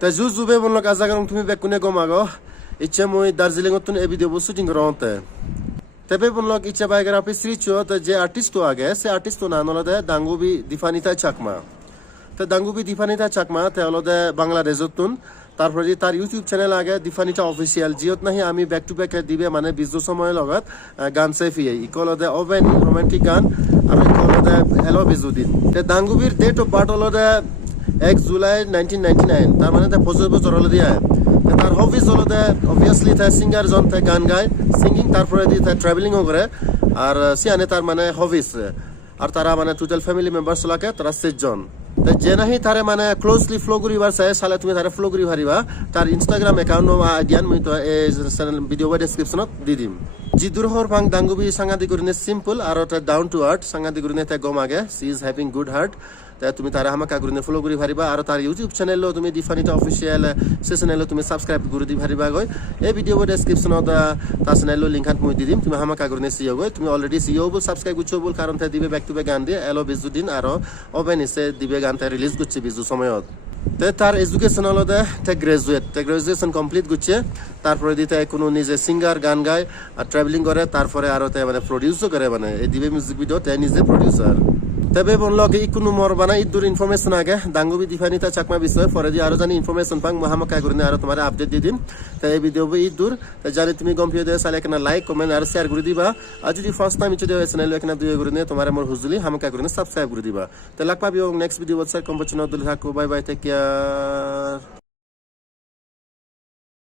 তে জুবে বললো কাজা গরম তুমি বেকুনে গমাগো ইচ্ছে মই দার্জিলিং তুন এ ভিডিও শুটিং রতে তবে বললো ইচ্ছে বায়োগ্রাফি শ্রীচো তো যে আর্টিস্ট তো আগে সে আর্টিস্ট তো না নলদে দাঙ্গুবি দিফানিতা চাকমা তো দাঙ্গুবি দিফানিতা চাকমা তে হলদে বাংলাদেশ তুন তারপরে তার ইউটিউব চ্যানেল আগে দিফানিটা অফিসিয়াল জিওত নাহি আমি ব্যাক টু ব্যাক দিবে মানে বিজু সময় লগত গান সেফিয়ে ইকলদে ওবেনি রোমান্টিক গান আর ইকলদে হেলো বিজু দিন তে দাঙ্গুবির ডেট অফ বার্থ হলদে 1 জুলাই 1999 তার মানে 25 বছর হলো দিয়া তার হবিজ হলদে অবভিয়াসলি তার সিঙ্গার জন তে গান গায় সিঙ্গিং তারপরে দি তার ট্রাভেলিং ও করে আর সিয়ানে তার মানে হবিজ আর তারা মানে টোটাল ফ্যামিলি মেম্বারস লাগে তারা 6 জন যে নাহি তারে মানে ক্লোজলি ফলো করিবার চাই সালে তুমি তারে ফলো করি পারিবা তার ইনস্টাগ্রাম অ্যাকাউন্ট আইডিয়ান মই তো এই চ্যানেল ভিডিও ডেসক্রিপশনত দি দিম জিদুর হর ভাং দাঙ্গুবি সাংগাদি করিনে সিম্পল আর ওটা ডাউন টু আর্থ সাংগাদি করিনে তে গমাগে she is having good heart তাই তুমি তারা হামাকা করিনে ফলো করি পারিবা আর তার ইউটিউব চ্যানেলও তুমি দিফানিটা অফিসিয়াল সে চ্যানেলও তুমি সাবস্ক্রাইব করে দি পারিবা গই এই ভিডিও ডেসক্রিপশনত তা চ্যানেলও লিংক হাত মই দি দিম তুমি হামাকা করিনে সিও গই তুমি অলরেডি সিও বল সাবস্ক্রাইব গুছো বল কারণ তে দিবে ব্যাক টু ব্যাক গান দিয়ে এলো বিজু দিন আর ওবেনি সে দিবে গানটা রিলিজ করছে বিজু সময়ত তে তার এডুকেশন হলদে তে গ্রাজুয়েশন কমপ্লিট করছে তারপরে দিতে কোনো নিজে সিঙ্গার গান গায় আর ট্রাভেলিং করে তারপরে আরো তে মানে প্রডিউসও করে মানে এই দিবে মিউজিক ভিডিও তে নিজে প্রডিউসার তবে বললো কোনো মর বানাই ইদুর ইনফরমেশন আগে দাঙ্গুবি দিফানিতা চাকমা বিষয় পরে দিয়ে আরো জানি ইনফরমেশন পাং মহামাকা করে আরো তোমার আপডেট দিয়ে দিন তাই এই ভিডিও ইদুর জানি তুমি গম্পিয়ে দেয় সালে এখানে লাইক কমেন্ট আর শেয়ার করে দিবা আর যদি ফার্স্ট টাইম ইচ্ছে দেওয়া চ্যানেল এখানে দুই করে নিয়ে তোমার মোর হুজুলি হামাকা করে সাবস্ক্রাইব করে দিবা তো লাগ পাবি নেক্সট ভিডিও কম্পোচন থাকো বাই বাই টেক কেয়ার